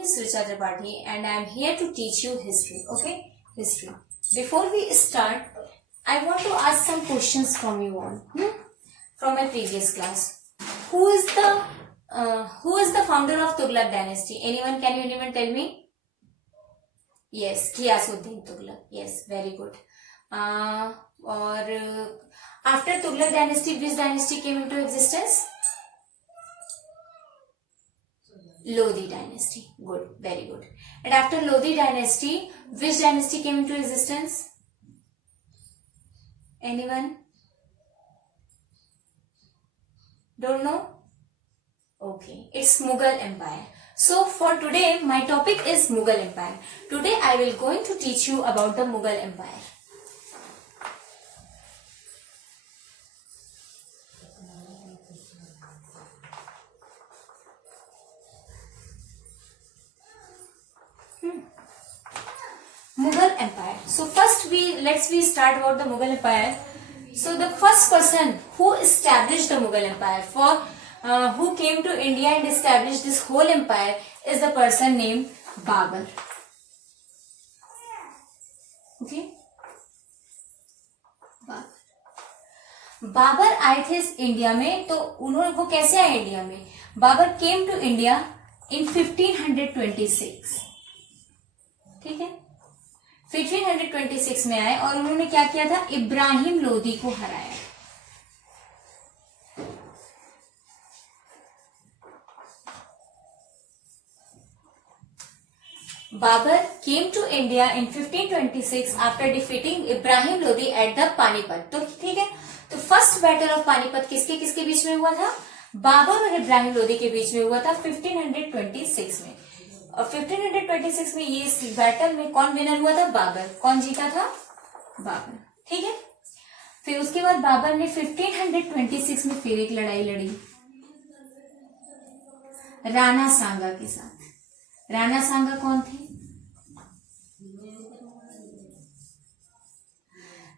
is Richa Tripathi and I am here to teach you history. Okay, history. Before we start, I want to ask some questions from you all. From my previous class. Who is the founder of Tughlaq dynasty? Anyone? Can anyone tell me? Yes, Ghiyasuddin Tughlaq. Yes, very good. Or after Tughlaq dynasty, which dynasty came into existence? Lodi dynasty. Good, very good. And after Lodi dynasty, which dynasty came into existence? Anyone? Don't know? Okay, it's Mughal Empire. So for today, my topic is Mughal Empire. Today I will going to teach you about the Mughal Empire. Mughal Empire. So first let's start about the Mughal Empire. So the first person who established the Mughal Empire, who came to India and established this whole empire, is the person named Babur. Okay, Babar आए थे India में. तो वो कैसे आए India में? Babur came to India in 1526. ठीक है, 1526 में आए और उन्होंने क्या किया था? इब्राहिम लोदी को हराया. Babur came to India in 1526 after defeating Ibrahim Lodi at the Panipat. तो ठीक है, तो फर्स्ट बैटल ऑफ पानीपत किसके बीच में हुआ था? बाबर और इब्राहिम लोदी के बीच में हुआ था 1526 में. और 1526 में ये बैटल में कौन विनर हुआ था? बाबर. कौन जीता था? बाबर. ठीक है, फिर उसके बाद बाबर ने 1526 में फिर एक लड़ाई लड़ी राणा सांगा के साथ. राणा सांगा कौन थे?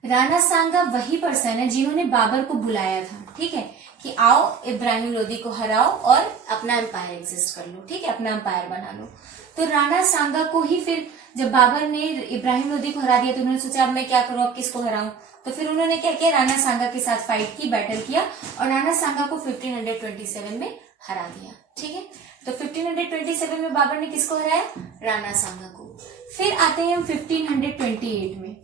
राणा सांगा वही पर्सन है जिन्होंने बाबर को बुलाया था. ठीक है, कि आओ इब्राहिम लोदी को हराओ और अपना एम्पायर एग्जिस्ट कर लो. ठीक है, अपना एम्पायर बना लो. तो राणा सांगा को ही फिर जब बाबर ने इब्राहिम लोदी को हरा दिया तो उन्होंने सोचा अब मैं क्या करूं, अब किसको हराऊं. तो फिर उन्होंने क्या किया? राणा सांगा के साथ फाइट की, बैटल किया और राणा सांगा को 1527 में हरा दिया. ठीक है, तो 1527 में बाबर ने किसको हराया? राणा सांगा को. फिर आते हैं हम 1528 में.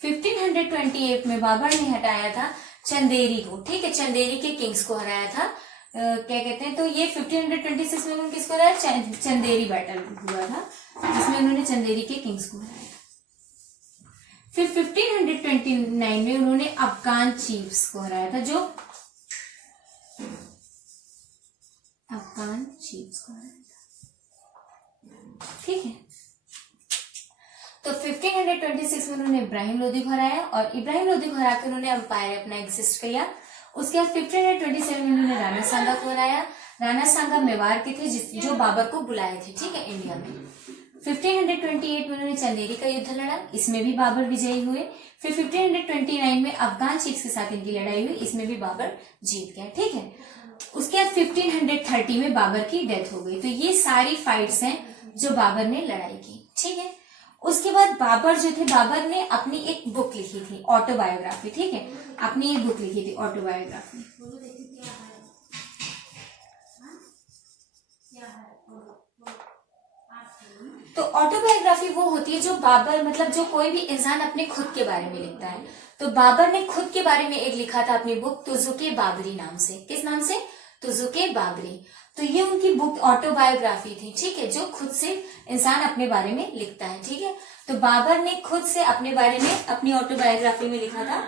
1528 में बाबर ने हटाया था चंदेरी को. ठीक है, चंदेरी के किंग्स को हराया था. क्या कहते हैं, तो ये 1526 में उन्होंने किसको हराया? चंदेरी बैटल हुआ था जिसमें उन्होंने चंदेरी के किंग्स को हराया. फिर 1529 में उन्होंने अफगान चीफ्स को हराया था. जो अफगान चीफ्स को हराया था. ठीक है, तो 1526 में उन्होंने इब्राहिम लोदी को हराया और इब्राहिम लोदी को हरा के उन्होंने एम्पायर अपना एग्जिस्ट किया. उसके बाद 1527 में उन्होंने राणा सांगा को हराया. राणा सांगा मेवाड़ के थे जो बाबर को बुलाए थे. ठीक है, इंडिया में. 1528 में उन्होंने चंदेरी का युद्ध लड़ा, इसमें भी बाबर विजयी हुए. फिर 1529 में अफगान चीफ्स के साथ इनकी लड़ाई हुई, इसमें भी बाबर जीत गया. ठीक है, उसके बाद 1530 में बाबर की डेथ हो गई. तो ये सारी फाइट्स हैं जो बाबर ने लड़ाई की. ठीक है, उसके बाद बाबर जो थे, बाबर ने अपनी एक बुक लिखी थी, ऑटोबायोग्राफी. ठीक है, अपनी एक बुक लिखी थी ऑटोबायोग्राफी. तो ऑटोबायोग्राफी वो होती है जो बाबर, मतलब जो कोई भी इंसान अपने खुद के बारे में लिखता है. तो बाबर ने खुद के बारे में एक लिखा था अपनी बुक तुजुके बाबरी नाम से. किस नाम से? तुजुके बाबरी. तो ये उनकी बुक ऑटोबायोग्राफी थी. ठीक है, जो खुद से इंसान अपने बारे में लिखता है. ठीक है, तो बाबर ने खुद से अपने बारे में अपनी ऑटोबायोग्राफी में लिखा था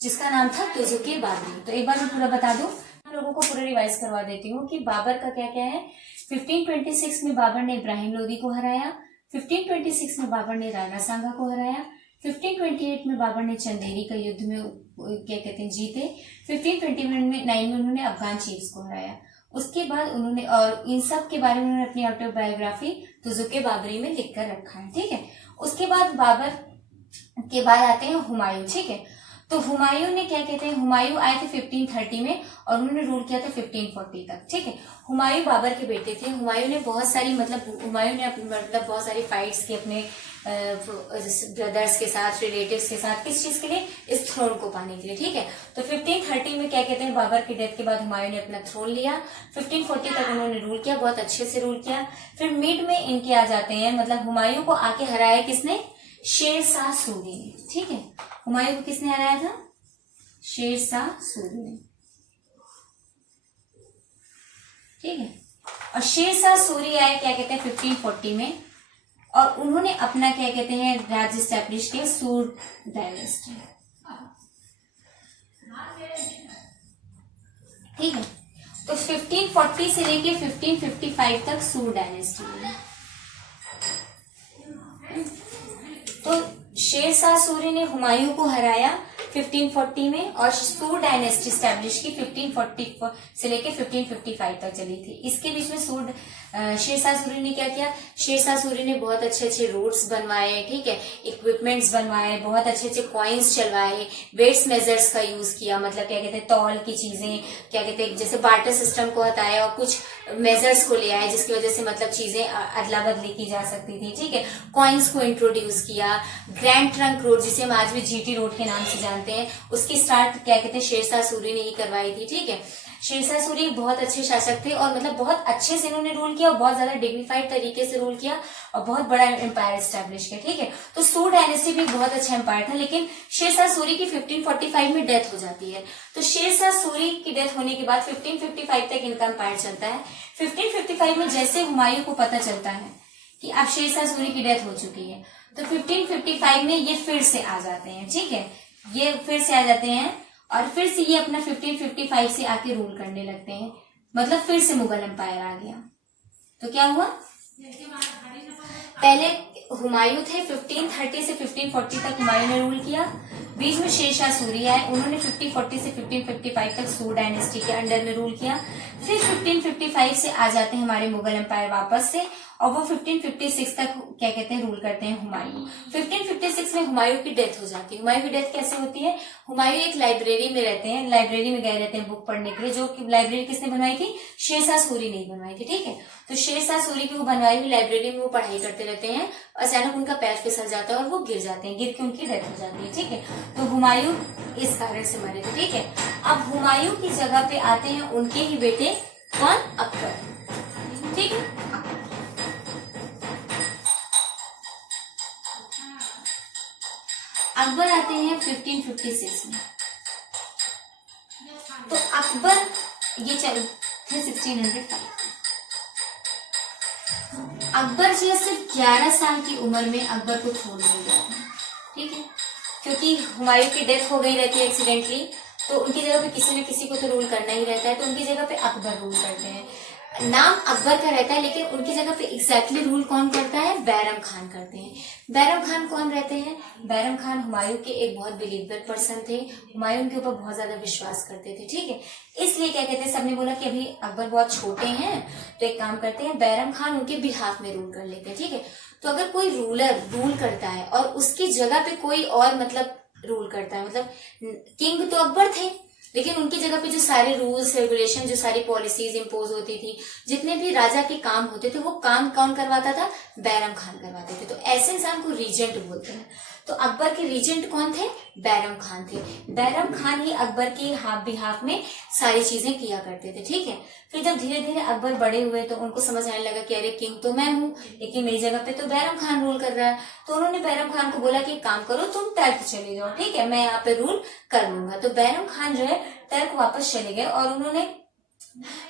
जिसका नाम था तुजुके बाबरी. तो एक बार मैं पूरा बता दूं, आप लोगों को पूरा रिवाइज करवा देती हूँ कि बाबर का क्या क्या है. 1526 में बाबर ने इब्राहिम लोदी को हराया. 1526 में बाबर ने राणा सांगा को हराया. 1528 में बाबर ने चंदेरी का युद्ध में क्या कहते हैं जीते. 1529 में उन्होंने अफगान चीफ्स को हराया. उसके बाद उन्होंने, और इन सब के बारे में उन्होंने अपनी ऑटोबायोग्राफी तुजुके बाबरी में लिख कर रखा है. ठीक है, उसके बाद बाबर के बाद आते हैं हुमायूं. ठीक है, तो हुमायूं ने क्या कहते हैं, हुमायूं आए थे 1530 में और उन्होंने रूल किया था 1540 तक, ठीक है। हुमायूं बाबर के बेटे थे। हुमायूं ने बहुत सारी हुमायूं ने मतलब बहुत सारी फाइट्स की अपने ब्रदर्स के साथ, रिलेटिव्स के साथ, किस चीज के लिए, इस थ्रोन को पाने के लिए, ठीक है। तो 1530 में क्या कहते हैं, बाबर की डेथ के बाद हुमायूं ने अपना थ्रोन लिया। 1540 तक उन्होंने रूल किया, बहुत अच्छे से रूल किया। फिर मिड में इनके आ जाते हैं, मतलब हुमायूं को आके हराया किसने, शेरशाह सूरी ने, ठीक है। हुमायूं को किसने हराया था, शेरशाह सूरी ने, ठीक है। और शेरशाह सूरी आए क्या कहते हैं 1540 में, और उन्होंने अपना क्या कहते हैं राज्य स्टैब्लिश किया, सूर डायनेस्टी, ठीक है। तो 1540 से लेके 1555 तक सूर डायनेस्टी है। तो शेरशाह सूरी ने हुमायूं को हराया 1540 में और सूर डायनेस्टी स्टैब्लिश की 1540 से लेके 1555 तक चली थी। इसके बीच में शेरशाह सूरी ने क्या किया, शेरशाह सूरी ने बहुत अच्छे अच्छे रोड्स बनवाए, ठीक है, इक्विपमेंट्स बनवाए, बहुत अच्छे अच्छे कॉइन्स चलवाए, वेट्स मेजर्स का यूज किया, मतलब क्या कहते हैं तौल की चीजें, क्या कहते हैं जैसे बार्टर सिस्टम को हटाया और कुछ मेजर्स को ले आए, जिसकी वजह से मतलब चीजें अदला बदली की जा सकती थी, ठीक है। कॉइन्स को इंट्रोड्यूस किया। ग्रैंड ट्रंक रोड, जिसे हम आज भी जीटी रोड के नाम से जानते हैं, उसकी स्टार्ट क्या कहते हैं शेरशाह सूरी ने ही करवाई थी, ठीक है। शेरशाह सूरी बहुत अच्छे शासक थे और मतलब बहुत अच्छे से इन्होंने रूल किया और बहुत ज्यादा डिग्निफाइड तरीके से रूल किया और बहुत बड़ा एम्पायर एस्टेब्लिश किया, ठीक है। तो सूर डायनेस्टी भी बहुत अच्छा एम्पायर था, लेकिन शेरशाह सूरी की 1545 में डेथ हो जाती है। तो शेरशाह सूरी की डेथ होने के बाद 1555 तक इनका एम्पायर चलता है। 1555 में जैसे हुमायूं को पता चलता है कि अब शेरशाह सूरी की डेथ हो चुकी है, तो 1555 में ये फिर से आ जाते हैं, ठीक है, ये फिर से आ जाते हैं और फिर से ये अपना 1555 से आके रूल करने लगते हैं, मतलब फिर से मुगल एम्पायर आ गया। तो क्या हुआ, पहले हुमायूं थे, 1530 से 1540 तक हुमायूं ने रूल किया। बीच में शेरशाह सूरी आए, उन्होंने 1540 से 1555 तक सूर डायनेस्टी के अंडर में रूल किया। फिर 1555 से आ जाते हैं हमारे मुगल एम्पायर वापस से, और वो 1556 तक क्या कहते हैं रूल करते हैं हुमायूं। 1556 में हुमायूं की डेथ हो जाती है। हुमायूं की डेथ कैसे होती है, हुमायूं एक लाइब्रेरी में रहते हैं, लाइब्रेरी में गए रहते हैं बुक पढ़ने के लिए, जो कि लाइब्रेरी किसने बनवाई थी, शेरशाह सूरी ने ही बनवाई थी, ठीक है। तो शेरशाह सूरी की वो बनवाई हुई लाइब्रेरी में वो पढ़ाई करते रहते हैं, अचानक उनका पैर फिसल जाता है और वो गिर जाते हैं, गिर के उनकी डेथ हो जाती है, ठीक है। तो हुमायूं इस कारण से मरे थे, ठीक है। अब हुमायूं की जगह पे आते हैं उनके ही बेटे कौन, अकबर, ठीक है। अकबर आते हैं 1556 में। तो अकबर ये चल थे 1605। अकबर जी सिर्फ 11 साल की उम्र में अकबर को थ्रोन मिल गया था, ठीक है, क्योंकि हुमायूं की डेथ हो गई रहती है एक्सीडेंटली, तो उनकी जगह पे किसी न किसी को तो रूल करना ही रहता है, तो उनकी जगह पे अकबर रूल करते हैं। नाम अकबर का रहता है, लेकिन उनकी जगह पे एग्जैक्टली रूल कौन करता है, बैरम खान करते हैं। बैरम खान कौन रहते हैं, बैरम खान हुमायूं के एक बहुत बिलीवेबल पर्सन थे, हुमायूं के ऊपर बहुत ज्यादा विश्वास करते थे, ठीक है। इसलिए क्या कहते हैं, सबने बोला कि अभी अकबर बहुत छोटे हैं, तो एक काम करते हैं बैरम खान उनके बिहाफ में रूल कर लेते हैं, ठीक है। तो अगर कोई रूलर रूल करता है और उसकी जगह पे कोई और मतलब रूल करता है, मतलब किंग तो अकबर थे, लेकिन उनकी जगह पे जो सारे रूल्स रेगुलेशन, जो सारी पॉलिसीज इम्पोज होती थी, जितने भी राजा के काम होते थे, वो काम कौन करवाता था, बैरम खान करवाते थे। तो ऐसे इंसान को रीजेंट बोलते हैं। तो अकबर के रीजेंट कौन थे, बैरम खान थे। बैरम खान ही अकबर के बिहाफ में सारी चीजें किया करते थे, ठीक है। फिर जब धीरे धीरे अकबर बड़े हुए तो उनको समझ आने लगा कि अरे किंग तो मैं हूँ, लेकिन मेरी जगह पे तो बैरम खान रूल कर रहा है। तो उन्होंने बैरम खान को बोला कि काम करो, तुम टर्क चले जाओ, ठीक है, मैं यहाँ पे रूल कर लूंगा। तो बैरम खान जो है टर्क वापस चले गए और उन्होंने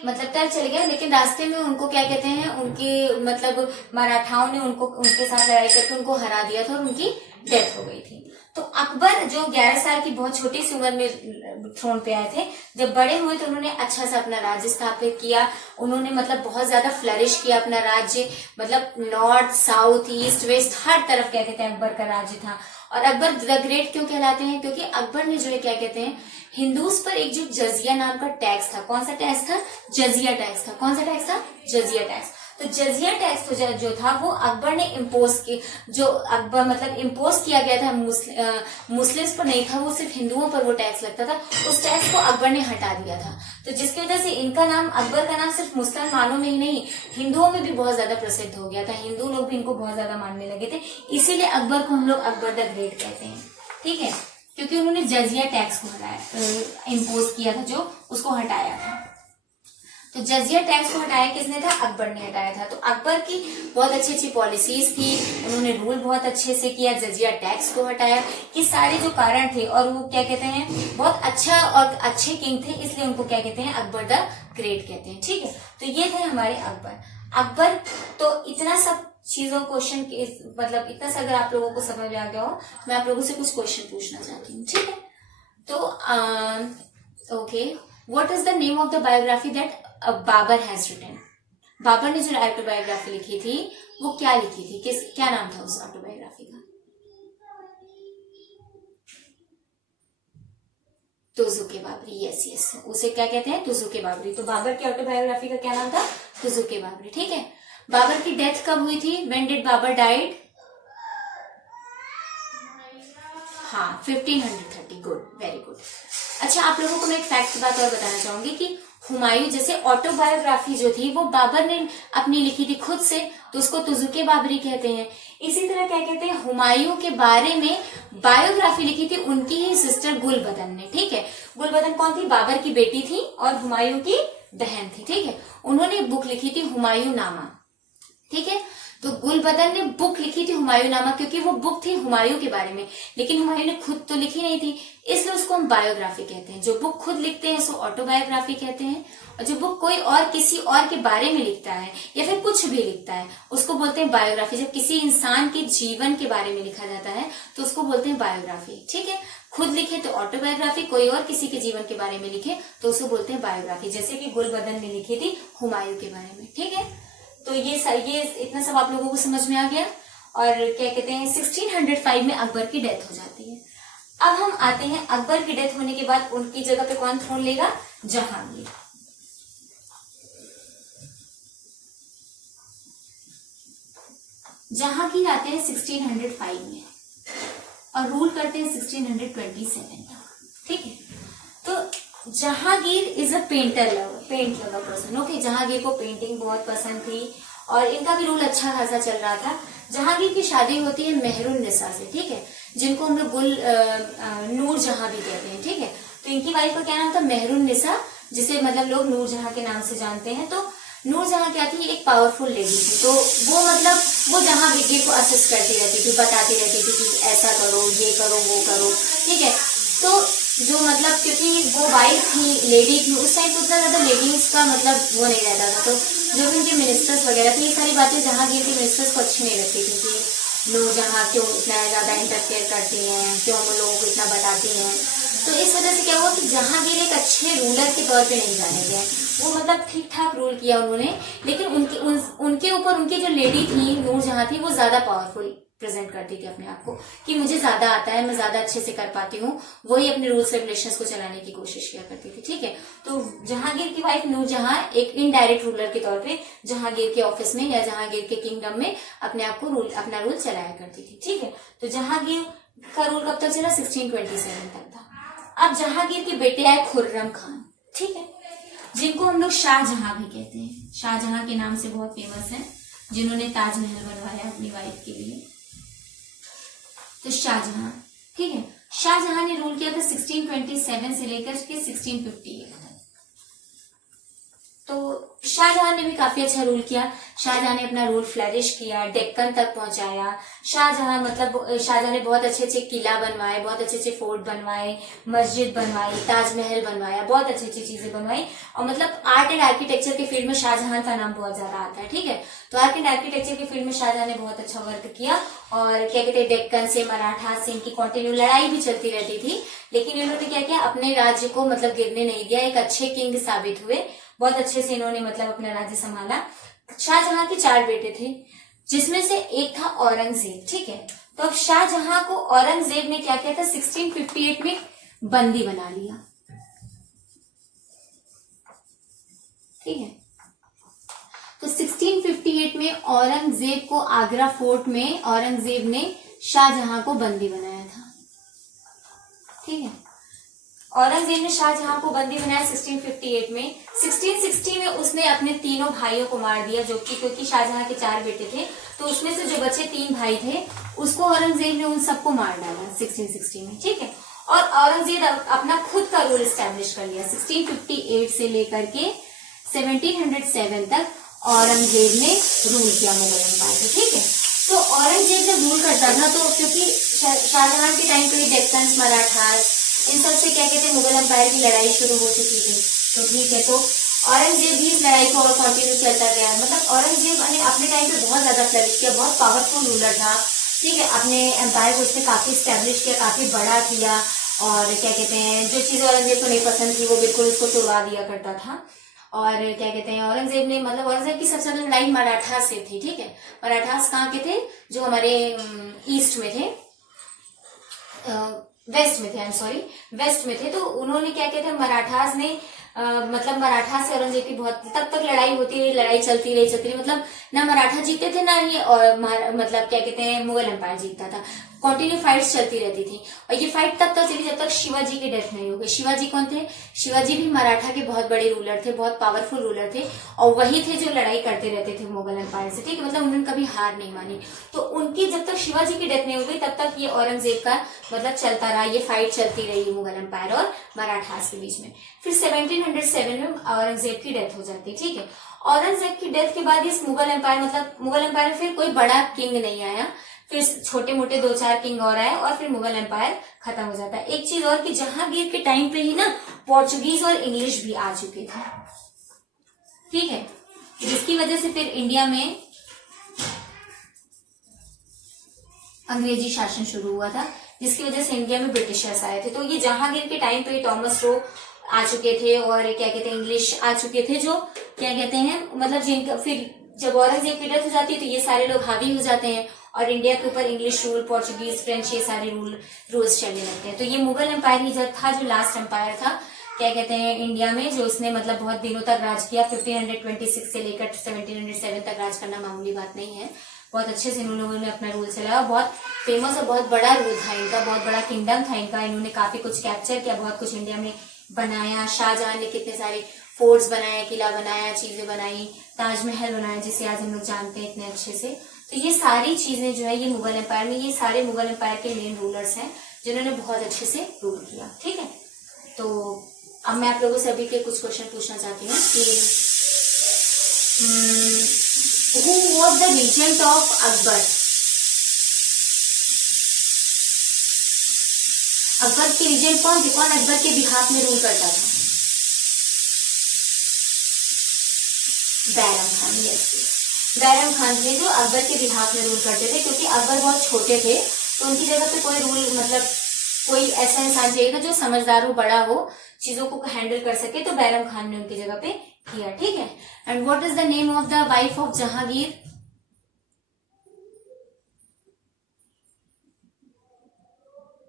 मतलब टर्क चले गए, लेकिन रास्ते में उनको क्या कहते हैं, उनके मतलब मराठाओं ने उनको उनके साथ लड़ाई करके उनको हरा दिया था और उनकी डेथ हो गई थी। तो अकबर जो 11 साल की बहुत छोटी सी उम्र में थ्रोन पे आए थे, जब बड़े हुए तो उन्होंने अच्छा सा अपना राज्य स्थापित किया। उन्होंने मतलब बहुत ज्यादा फ्लरिश किया अपना राज्य, मतलब नॉर्थ साउथ ईस्ट वेस्ट हर तरफ क्या कहते हैं अकबर का राज्य था। और अकबर द ग्रेट क्यों कहलाते हैं, क्योंकि अकबर ने जो है क्या कहते हैं हिंदूज पर एक जो जजिया नाम का टैक्स था, कौन सा टैक्स था, जजिया टैक्स था। कौन सा टैक्स था, जजिया टैक्स। तो जजिया टैक्स जो था वो अकबर ने इम्पोज की, जो अकबर मतलब इम्पोज किया गया था मुस्लिम्स पर नहीं था, वो सिर्फ हिंदुओं पर वो टैक्स लगता था, उस टैक्स को अकबर ने हटा दिया था। तो जिसकी वजह से इनका नाम, अकबर का नाम सिर्फ मुसलमानों में ही नहीं हिंदुओं में भी बहुत ज्यादा प्रसिद्ध हो गया था, हिंदू लोग भी इनको बहुत ज्यादा मानने लगे थे, इसीलिए अकबर को हम लोग अकबर द ग्रेट कहते हैं। ठीक है, क्योंकि उन्होंने जजिया टैक्स को हटाया, इम्पोज किया था जो, उसको हटाया था। तो जजिया टैक्स को हटाया किसने था? अकबर ने हटाया था। तो अकबर की बहुत अच्छी अच्छी पॉलिसीज थी, उन्होंने रूल बहुत अच्छे से किया, जजिया टैक्स को हटाया, कि सारे जो कारण थे, और वो क्या कहते हैं, बहुत अच्छा और अच्छे किंग थे, इसलिए उनको क्या कहते हैं? अकबर द ग्रेट कहते हैं। ठीक है, तो ये थे हमारे अकबर। तो इतना सब चीजों क्वेश्चन के मतलब इतना सा अगर आप लोगों को समझ में आ गया हो, मैं आप लोगों से कुछ क्वेश्चन पूछना चाहती हूँ। ठीक है, तो okay, what is the name of the biography that Babur has written? Babur ने जो ऑटोबायोग्राफी लिखी थी वो क्या लिखी थी, क्या नाम था उस ऑटोबायोग्राफी का? तुजुके बाबरी। यस यस, उसे क्या कहते हैं? तुजुके बाबरी। तो बाबर की ऑटोबायोग्राफी का क्या नाम था? तुजुके बाबरी। ठीक है, बाबर की डेथ कब हुई थी? When did Babur died? हाँ, 1530। Good, very good. अच्छा, आप लोगों को मैं एक फैक्ट की बात और बताना चाहूंगी कि हुमायूं, जैसे ऑटोबायोग्राफी जो थी वो बाबर ने अपनी लिखी थी खुद से, तो उसको तुजुके बाबरी कहते हैं। इसी तरह क्या कहते हैं, हुमायूं के बारे में बायोग्राफी लिखी थी उनकी ही सिस्टर गुलबदन ने। ठीक है, गुलबदन कौन थी? बाबर की बेटी थी और हुमायूं की बहन थी। ठीक है, उन्होंने बुक लिखी थी हुमायूं नामा। ठीक है, तो गुलबदन ने बुक लिखी थी हुमायूं नामा, क्योंकि वो बुक थी हुमायूं के बारे में, लेकिन हुमायूं ने खुद तो लिखी नहीं थी, इसलिए उसको हम बायोग्राफी कहते हैं। जो बुक खुद लिखते हैं उसको ऑटोबायोग्राफी कहते हैं, और जो बुक कोई और किसी और के बारे में लिखता है या फिर कुछ भी लिखता है उसको बोलते हैं बायोग्राफी। जब किसी इंसान के जीवन के बारे में लिखा जाता है तो उसको बोलते हैं बायोग्राफी। ठीक है, खुद लिखे तो ऑटोबायोग्राफी, कोई और किसी के जीवन के बारे में लिखे तो उसको बोलते हैं बायोग्राफी, जैसे कि गुलबदन ने लिखी थी हुमायूं के बारे में। ठीक है, तो ये इतना सब आप लोगों को समझ में आ गया। और क्या कहते हैं, 1605 में अकबर की डेथ हो जाती है। अब हम आते हैं, अकबर की डेथ होने के बाद उनकी जगह पे कौन थ्रोन लेगा? जहांगीर। जहांगीर आते हैं 1605 में और रूल करते हैं 1627 तक। ठीक है, तो Jahangir is a paint lover person. Okay, Jahangir को पेंटिंग बहुत पसंद थी और इनका भी रूल अच्छा खासा चल रहा था। जहांगीर की शादी होती है मेहरुन निसा से। ठीक है, जिनको हम लोग नूर जहां भी कहते हैं। ठीक है, तो इनकी वाइफ का क्या नाम था? मेहरुन निसा, जिसे मतलब लोग नूर जहां के नाम से जानते हैं। तो नूर जहां क्या थी? एक पावरफुल लेडी थी। तो वो मतलब वो जहांगीर को असिस्ट करती रहती थी, बताती रहती थी कि ऐसा करो, ये करो, वो करो। ठीक है, तो जो मतलब क्योंकि वो वाइफ थी, लेडी थी, उस टाइम उतना ज्यादा लेडीज का मतलब वो नहीं रहता था, तो जो भी उनके मिनिस्टर्स वगैरह थे, ये सारी बातें जहांगीर के मिनिस्टर्स को अच्छी नहीं लगती थी कि लोग जहाँ क्यों इतना ज्यादा इंटरफेयर करती हैं, क्यों हम लोगों को इतना बताती हैं। तो इस वजह से क्या हुआ कि जहांगीर एक अच्छे रूलर के तौर पे नहीं जाने गए। वो मतलब ठीक ठाक रूल किया उन्होंने, लेकिन उनके ऊपर उनकी जो लेडी थी नूर जहां थी, वो ज्यादा पावरफुल प्रेजेंट करती थी अपने आप को कि मुझे ज्यादा आता है, मैं ज्यादा अच्छे से कर पाती हूँ। वही अपने रूल्स रेगुलेशंस को चलाने की कोशिश किया करती थी। ठीक है, तो जहांगीर की वाइफ नूर जहां एक इनडायरेक्ट रूलर के तौर पे जहांगीर के ऑफिस में या जहांगीर के किंगडम में अपना रूल चलाया करती थी। ठीक है, तो जहांगीर का रूल कब तक चला? 1627 तक था। अब जहांगीर के बेटे आए खुर्रम खान। ठीक है, जिनको हम लोग शाहजहां भी कहते हैं। शाहजहां के नाम से बहुत फेमस है, जिन्होंने ताजमहल बनवाया अपनी वाइफ के लिए। तो शाहजहां, ठीक है, शाहजहां ने रूल किया था 1627 से लेकर के 1658 तक। तो शाहजहां ने भी काफी अच्छा रूल किया। शाहजहां ने अपना रूल फ्लरिश किया, डेक्कन तक पहुंचाया। शाहजहां ने बहुत अच्छे अच्छे किला बनवाए, बहुत अच्छे अच्छे फोर्ट बनवाए, मस्जिद बनवाई, ताजमहल बनवाया, बहुत अच्छी अच्छी चीजें बनवाई। और मतलब आर्ट एंड आर्किटेक्चर के फील्ड में शाहजहां का नाम बहुत ज्यादा आता है। ठीक है, तो आर्ट एंड आर्किटेक्चर के फील्ड में शाहजहां ने बहुत अच्छा वर्क किया। और क्या कहते हैं, डेक्कन से, मराठा से इनकी कंटिन्यू लड़ाई भी चलती रहती थी, लेकिन इन्होंने क्या किया, अपने राज्य को मतलब गिरने नहीं दिया। एक अच्छे किंग साबित हुए, बहुत अच्छे से इन्होंने मतलब अपना राज्य संभाला। शाहजहां के 4 बेटे थे, जिसमें से एक था औरंगजेब। ठीक है, तो अब शाहजहां को औरंगजेब ने क्या किया था, 1658 में बंदी बना लिया। ठीक है, तो 1658 658 में औरंगजेब को आगरा फोर्ट में औरंगजेब ने शाहजहां को बंदी बनाया था। ठीक है, औरंगजेब ने शाहजहां को बंदी बनाया 1658 में। 1660 में उसने अपने तीनों भाइयों को मार दिया, जो कि क्योंकि शाहजहां के 4 बेटे थे, तो उसमें से जो बचे 3 भाई थे उसको औरंगजेब ने उन सबको मार डाला 1660 में। ठीक है, और औरंगजेब अपना खुद का रूल स्टैब्लिश कर लिया। 1658 से लेकर के 1707 तक औरंगजेब ने रूल किया मुगल एम्पायर पे। ठीक है, तो औरंगजेब जब रूल करता था तो क्योंकि शाहजहां के टाइम पे डेक्कन, मराठास, इन सब से क्या कहते हैं मुगल एम्पायर की लड़ाई शुरू हो चुकी थी। तो ठीक है, तो औरंगजेब भी इस लड़ाई को और कंटिन्यू करता गया। मतलब औरंगजेब ने अपने टाइम पे बहुत ज्यादा फ्लरिश किया, बहुत पावरफुल रूलर था। ठीक है, अपने एम्पायर को उसने काफी स्टैब्लिश किया, काफी बड़ा किया, और क्या कहते हैं जो चीजें औरंगजेब को नहीं पसंद थी वो बिल्कुल उसको तोड़वा दिया करता था। और क्या कहते हैं औरंगजेब ने, मतलब औरंगजेब की सबसे ज्यादा लड़ाई मराठास से थी। ठीक है, मराठास कहाँ के थे? जो हमारे ईस्ट में थे, वेस्ट में थे, आई एम सॉरी, वेस्ट में थे। तो उन्होंने क्या कहते हैं मराठास ने मतलब मराठा से औरंगजेब की बहुत तब तक लड़ाई होती रही, लड़ाई चलती रही, मतलब ना मराठा जीते थे ना ये, और मतलब क्या कहते हैं मुगल एम्पायर जीतता था। कंटिन्यू फाइट्स चलती रहती थी, और ये फाइट तब तक चली जब तक शिवाजी की डेथ नहीं हो गई। शिवाजी कौन थे? शिवाजी भी मराठा के बहुत बड़े रूलर थे, बहुत पावरफुल रूलर थे, और वही थे जो लड़ाई करते रहते थे मुगल एम्पायर से। ठीक है, मतलब उन्होंने कभी हार नहीं मानी। तो उनकी जब तक शिवाजी की डेथ नहीं हो गई तब तक ये औरंगजेब का मतलब चलता रहा, ये फाइट चलती रही मुगल एम्पायर और मराठास के बीच में। फिर 1707 में औरंगजेब की डेथ हो जाती है। ठीक है, औरंगजेब की डेथ के बाद इस मुगल एम्पायर, मतलब मुगल एम्पायर में फिर कोई बड़ा किंग नहीं आया, फिर छोटे मोटे 2-4 किंग और आए, और फिर मुगल एम्पायर खत्म हो जाता है। एक चीज और कि जहांगीर के टाइम पे ही ना पोर्चुगीज और इंग्लिश भी आ चुके थे। ठीक है, जिसकी वजह से फिर इंडिया में अंग्रेजी शासन शुरू हुआ था, जिसकी वजह से इंडिया में ब्रिटिशर्स आए थे। तो ये जहांगीर के टाइम पे टॉमस रो आ चुके थे, और क्या कहते हैं इंग्लिश आ चुके थे, जो क्या कहते हैं मतलब जिनका फिर जब औरंगजेब की डेथ हो जाती है तो ये सारे लोग हावी हो जाते हैं, और इंडिया के ऊपर इंग्लिश रूल, पोर्चुगीज, फ्रेंच, ये सारे रूल्स चलने लगते हैं। तो ये मुगल एम्पायर ही जब था जो लास्ट एम्पायर था क्या कहते हैं इंडिया में, जो उसने मतलब बहुत दिनों तक राज किया। 1526 से लेकर 1707 तक राज करना मामूली बात नहीं है। बहुत अच्छे से इन लोगों ने अपना रूल चलाया, बहुत फेमस और बहुत बड़ा रूल था इनका, बहुत बड़ा किंगडम था इनका। इन्होंने काफी कुछ कैप्चर किया, बहुत कुछ इंडिया में बनाया। शाहजहां ने कितने सारे फोर्ट्स बनाए, किला बनाया, चीजें बनाई, ताजमहल बनाया जिसे आज हम लोग जानते हैं इतने अच्छे से। तो ये सारी चीजें जो है ये मुगल एम्पायर में, ये सारे मुगल एम्पायर के मेन रूलर्स हैं जिन्होंने बहुत अच्छे से रूल किया। ठीक है, तो अब मैं आप लोगों से अभी के कुछ क्वेश्चन पूछना चाहती हूँ कि who was the regent of Akbar? Akbar के रीजेंट कौन थे? कौन अकबर के बिहाफ में रूल करता था? बैरम खान। यस, बैरम खान थे जो अकबर के बिहाफ में रूल करते थे, क्योंकि अकबर बहुत छोटे थे तो उनकी जगह पे कोई रूल, मतलब कोई ऐसा इंसान चाहिए था जो समझदार हो, बड़ा हो, चीजों को हैंडल कर सके, तो बैरम खान ने उनकी जगह पे किया। ठीक है, and what is the name of the wife of Jahangir?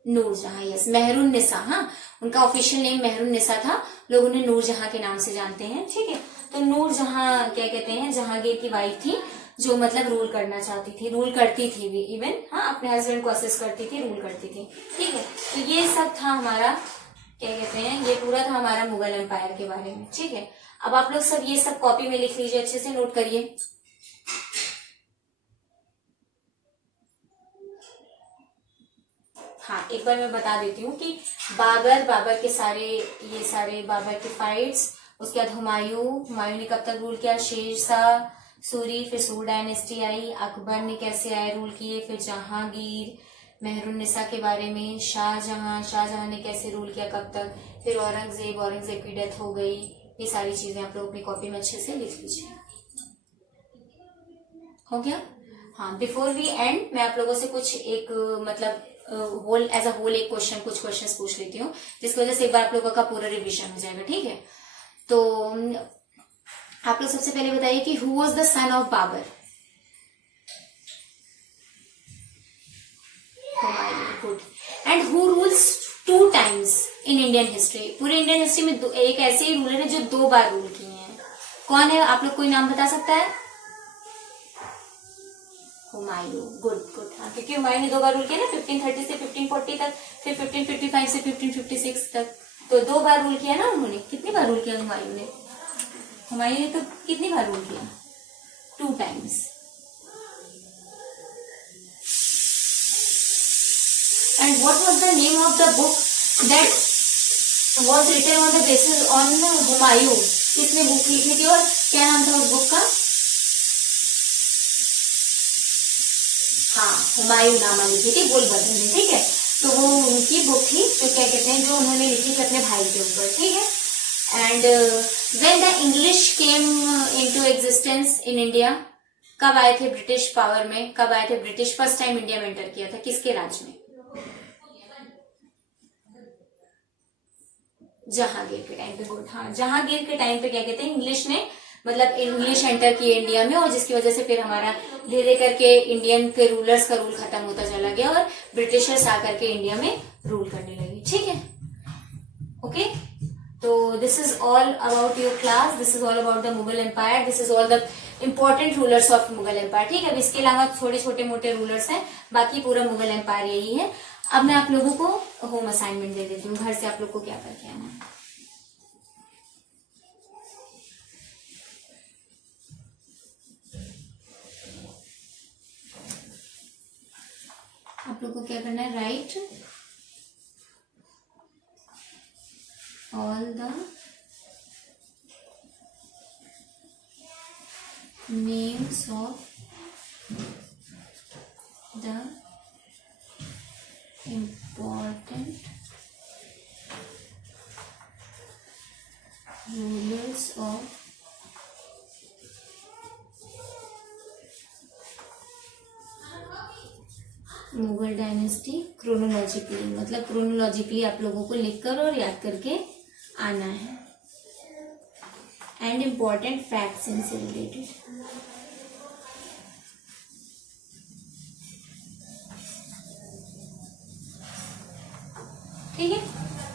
Nur Jahan. Yes, Mehrunnisa. हाँ, उनका ऑफिशियल नेम मेहरुन्निसा था, लोग उन्हें नूरजहां के नाम से जानते हैं। ठीक है, तो नूरजहां क्या कहते हैं जहांगीर की वाइफ थी, जो मतलब रूल करना चाहती थी, रूल करती थी भी, इवन हाँ अपने हस्बैंड को असिस्ट करती थी, रूल करती थी। ठीक है, तो ये सब था हमारा क्या कहते हैं, ये पूरा था हमारा मुगल एम्पायर के बारे में। ठीक है, अब आप लोग सब ये सब कॉपी में लिख लीजिए, अच्छे से नोट करिए। हाँ, एक बार मैं बता देती हूँ कि बाबर के सारे, ये सारे बाबर के फाइट्स, उसके बाद हुमायूं ने कब तक रूल किया, शेरशाह सूरी, फिर सूर डायनेस्टी आई, अकबर ने कैसे आए रूल किए, फिर जहांगीर, मेहरुन्निसा के बारे में, शाहजहां ने कैसे रूल किया कब तक, फिर औरंगजेब की डेथ हो गई। ये सारी चीजें आप लोग अपनी कॉपी में अच्छे से लिख लीजिए। हो गया? हाँ, बिफोर वी एंड मैं आप लोगों से कुछ एक मतलब होल एज अ होल एक क्वेश्चन, कुछ क्वेश्चंस पूछ लेती हूँ, जिसकी वजह से एक बार आप लोगों का पूरा रिवीजन हो जाएगा। ठीक है, तो आप लोग सबसे पहले बताइए कि who was the son of Babur? Humayun. Good. And who rules 2 times in Indian history? पूरे इंडियन हिस्ट्री में एक ऐसे ही रूलर है जो 2 बार रूल किए हैं। कौन है? आप लोग कोई नाम बता सकता है? Humayun, good good. हाँ, क्योंकि हुमायूं ने 2 बार रूल किया ना, 1530 से 1540 तक, फिर 1555 से 1556 तक, तो 2 बार रूल किया ना उन्होंने। कितनी बार रूल किया हुमायूं ने? हुमायूं ने तो कितनी बार रूल किया? 2 times. And what was the name of the book that was written on the basis on Humayun? किसने बुक लिखी थी और क्या नाम था उस बुक का? हाँ, हुमायूं नामा लिखी थी गुलबदन ने, ठीक है। तो वो उनकी बुक थी, तो क्या कहते हैं, जो उन्होंने लिखी थी अपने भाई के ऊपर, ठीक है। And when the English came into existence in India, कब आए थे ब्रिटिश पावर में? कब आए थे ब्रिटिश? फर्स्ट टाइम इंडिया में एंटर किया था किसके राज में? जहांगीर के टाइम पे। गुड। हाँ, जहांगीर के टाइम पे क्या कहते हैं, इंग्लिश ने मतलब इंग्लिश एंटर किए इंडिया में, और जिसकी वजह से फिर हमारा धीरे करके इंडियन के रूलर्स का रूल खत्म होता चला गया और ब्रिटिशर्स आकर के इंडिया में रूल करने लगे, ठीक है। ओके, तो this is all about your class, this is all about the Mughal empire, this is all the important rulers of Mughal empire, ठीक है। अब इसके अलावा थोड़े छोटे मोटे रूलर्स हैं, बाकी पूरा मुगल एम्पायर यही है। अब मैं आप लोगों को होम असाइनमेंट दे देती हूँ, घर से आप लोग को क्या करके आना है। आप लोग को क्या करना है, right all the names of the important rulers of Mughal dynasty chronologically, मतलब क्रोनोलॉजिकली आप लोगों को लिखकर और याद करके आना है। एंड इम्पॉर्टेंट फैक्ट्स इनसे रिलेटेड, ठीक है।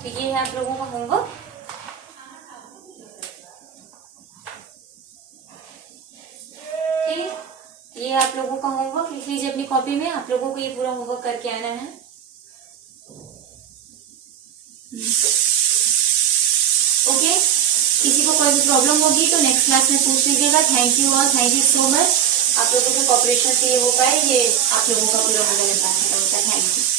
तो ये है आप लोगों का होमवर्क। ठीक है, ये आप लोगों का होमवर्क लिख लीजिए अपनी कॉपी में। आप लोगों को ये पूरा होमवर्क करके आना है। ओके, किसी को कोई भी प्रॉब्लम होगी तो नेक्स्ट क्लास में पूछ लीजिएगा। Thank you all, thank you so much. आप लोगों के कोऑपरेशन से ये हो पाए, ये आप लोगों का पूरा मुगल एम्पायर खत्म होता है। Thank you.